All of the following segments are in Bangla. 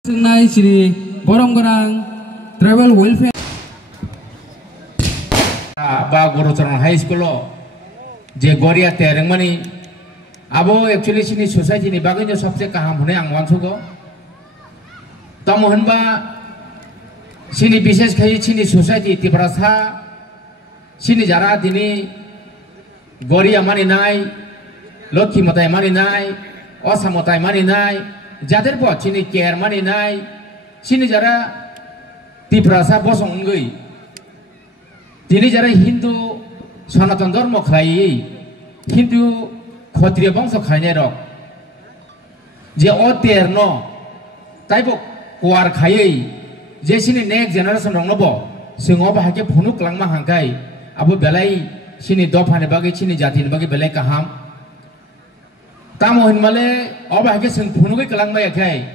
Senai Sri Boronggarang Travel Welfare ba Gurucharan High School je Goria terengmani abo actually sini society ni bagainya सबसे kaham hune ang wansugo tamo hanba sini bises khai sini society tibrasa sini jara dini Goria mani nai Lokhi motai mani nai Osa motai mani nai jader po sini care mani nai sini jara tibrasa bosong ngui dini jara Hindu Sanatan Dharma khlai Hindu Kshatriya bangsa khaine rok je oter no taibo kuar khai je sini next generation rong nobo singo ba hake phunuk langma hangkai abo belai sini dofane bagi sini jati bagi belai kaham tamo hinmale oba hake sing phunuk kalangma yakai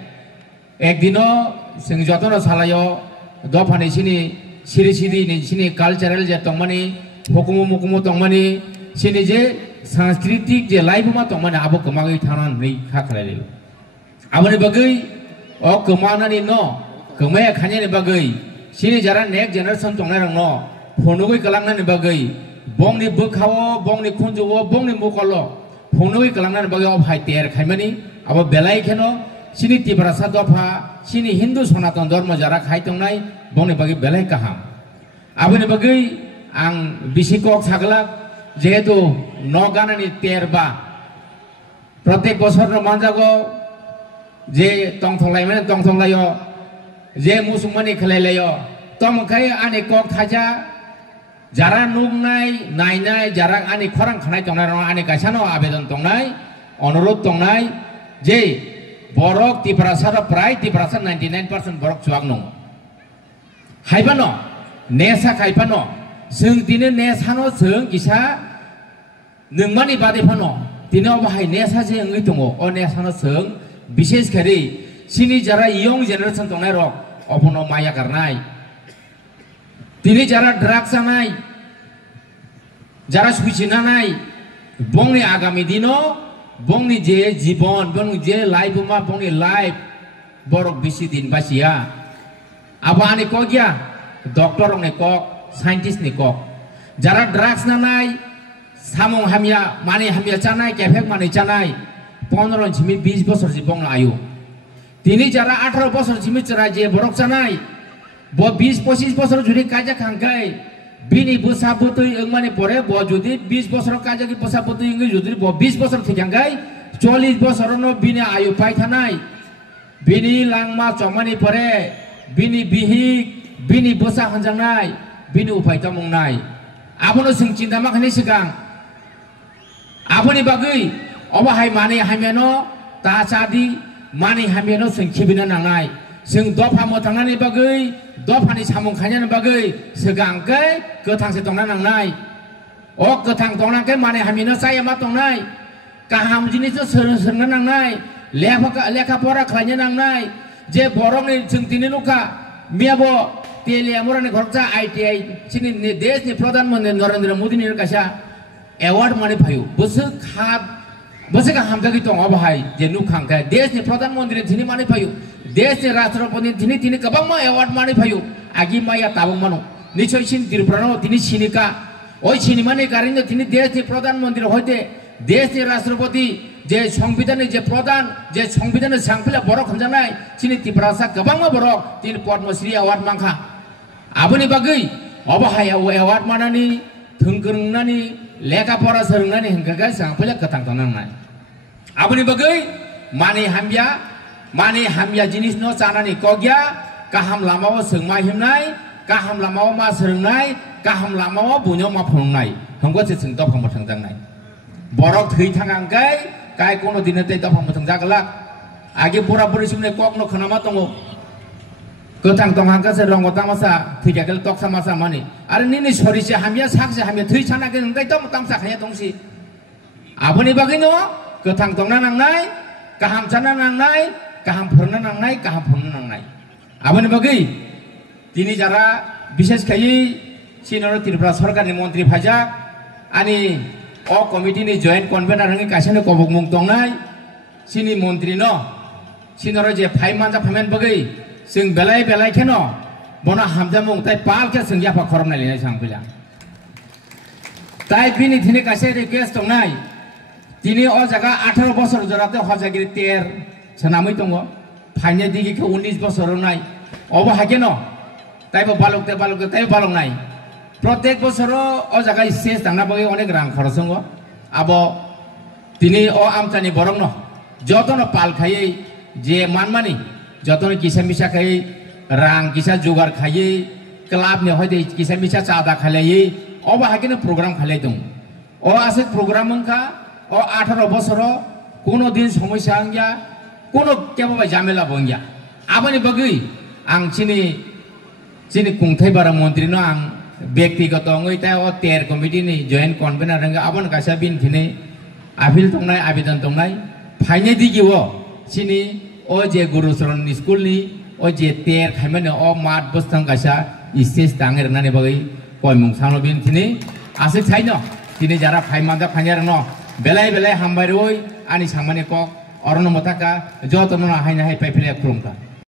ekdino sing jotono salayo dofane sini siri siri ni sini cultural je tongmani hukumu mukumu tongmani sini je सांस्कृतिक जे लाइफ मा तो माने आबो कमागै थानान नै खाखलाय आबोनि बागै ओ कमानानि न कमाया खानेनि बागै सिनि जारा नेक्स्ट जेनेरेशन तंनाय रंग न फोनुगै कलांनानि बागै बंनि बोखावो बंनि खुनजुवो बंनि मुकलो फोनुगै कलांनानि बागै अब हाय तेर खायमानि आबो बेलाय खेनो सिनि तिब्रासा दफा सिनि हिंदू सनातन धर्म जारा खाय तंनाय बंनि बागै बेलाय काहाम आबोनि बागै आं बिसिकक सागला जेहेतु नगानानि तेरबा प्रत्येक बছर मानजागो जे तंथंलाय माने तंथंलायो जे मुसुमानि खलायलायो तमखाय आनि कक थाजा जारा नुगनाय नायनाय जारा आनि खरां खानाय तंनाय आनि गायसानो आवेदन तंनाय अनुरोध तंनाय जे बरक तिब्रासा प्राय तिब्रासा 99% बरक सुवाग नं हायबानो नेसा खायबानो जों दिनै नेसानो जों गिसा नोंमानि बादै फानो दिनै बाहाय नेसा जे ओंगै दङ अ नेसानो जों बिसेस करि सिनि जारा यंग जेनेरेशन दंनाय रक अबनो माया गारनाय दिनै जारा ड्राग्स जानाय जारा सुइसिनानाय बंनि आगामी दिनो बंनि जे जीवन बंनि जे लाइफ मा बंनि लाइफ बरक बिसि दिन बासिया आबानि को गया डॉक्टर ने को साइंटिस्ट नि को जारा ड्राग्स नानाय सामं हामिया माने हामिया जानाय केफेक माने जानाय 15 जिमि 20 बছর जीवन आयु दिनै जारा 18 बছর जिमि जरा जे बरक जानाय ब 20-25 बছর जुदि काजा खांखाय बिनि बोसाबोतै ओंमाने परे ब जुदि 20 बছर काजा कि बोसाबोतै ओंगै जुदि ब 20 बছর थिखांखाय 40 बছरनो बिनि आयु पाइ थानाय बिनि लांमा चमानि परे बिनि बिहिक बिनि बोसा हनजांनाय बिनि उपाय तमंनाय आबोनो जों चिन्ता माखानि सिगां आबोनि बागै अबाहाय माने हामियानो तासादि माने हामियानो जों खिबिना नांनाय जों दफा मोथांनानि बागै दफानि सामुं खायनानि बागै सिगांकै गोथांसे दंना नांनाय अ गोथां दंनांकै माने हामियानो जाया मा दंनाय गाहाम जिनिसो सोरनो नांनाय लेखा फरा खालायनो नांनाय जे बरंनि जों दिनै नुखा मियाबो तेलियामुरानि घरचा ITI सिनि देशनि प्रधानमंत्री नरेंद्र मोदी नि कासा अवार्ड माने फायु बसे का हामजागि दङ बाहाय जे नुखांखाय देशनि प्रधानमंत्री दिनै माने फायु देशनि राष्ट्रपति दिनै गोबां मा अवार्ड माने फायु आगि माया ताबं मानो निश्चय सिन तिरप्रानो दिनै सिनिका ओइ सिनिमानि गारिनो दिनै देशनि प्रधानमंत्री होते देशनि राष्ट्रपति जे संविधाननि जे प्रधान जे संविधाननि सांफिला बरक हमजानाय सिनि तिब्रासा गोबां मा बरक दिनै पद्मश्री अवार्ड मांखा आबोनि बागै अबाहाय अवार्ड मानानि थोंगोरनानि लेखा फरा सोलोंनानि हेंगागा सांफिला गोथां थानांनाय आबोनि बागै माने हामिया जिनिस न जानानि कग्या गाहाम लामाव सोंमा हिमनाय गाहाम लामाव मा सोलोंनाय गाहाम लामाव बुनो मा फोरोंनाय हंगसे जों दफा मोथांजांनाय बरक थै थांगांगाय काय कोनो दिनते दफा मोथांजागला आगे बुरा बुरि सुमने कक न खनामा दङ गोथां दंहांगासे रंग तामासा थैगागल तकसा मासा माने आरो निनि सरिसे हामिया साखसे हामिया थै सानागे नंगाय दम तामसा खाया दंसि आबोनि बागै न गोथां दंना नांनाय गाहाम जाना नांनाय गाहाम फोरना नांनाय गाहाम फोरना नांनाय आबोनि बागै दिनै जारा बिसेस खायै सिनर त्रिपुरा सरकारनि मन्त्रि फाजा आनि अ कमिटिनि जॉइंट कन्वेनर हंगे कासेनो कबक मुं दंनाय सिनि मन्त्रि न sinoro je phai manja phamen bagai sing belai kheno bono hamjamung tai pal ke sing yapa khorom nai lenai sang pila tai bini thine kase request tongnai tini o jaga 18 বছর jorate hojagiri ter sanamui tongo phaine digi ke 19 বছর nai obo hakeno taibo balokte tai balok nai প্রত্যেক বছর ও জায়গায় শেষ টানা বগে অনেক রাং খরচ হঙ্গ আবো তিনি ও আমচানি বরং ন যতন পাল খাইয়ে যে মানমানি যতন কিসা মিশা খাইয়ে রাং কিসা জোগাড় খাইয়ে ক্লাব নে হয়তো কিসা মিশা চাঁদা খাইয়ে ও বাহাকিনো প্রোগ্রাম খাইলে দং ও আছে প্রোগ্রাম হঙ্কা ও 18 বছর কোনো দিন সমস্যা হঙ্গিয়া কোনো কেবল ঝামেলা বঙ্গিয়া আবানি বগৈ আং চিনি কুংথাই বারা মন্ত্রী ন আং ব্যক্তিগত অঙ্গইতা ও তের কমিটি নি জয়েন্ট কনভেনার রঙে আবন কাছা বিন থিনে আপিল তংনাই আবেদন তংনাই ফাইনে দিগিও সিনি ও যে গুরুচরণ স্কুল নি ও যে তের খাইমানে ও মাত বস্তং কাছা স্টেজ দাঙের নানি বাগৈ কয়মুং সানো বিন থিনে আছে ছাইন তিনি যারা ফাইমাদা ফাইনার ন বেলাই হামবাই রই আনি সামানে কক অরণ মথাকা যতন হাইনা হাই পাইফেলে খুরুমকা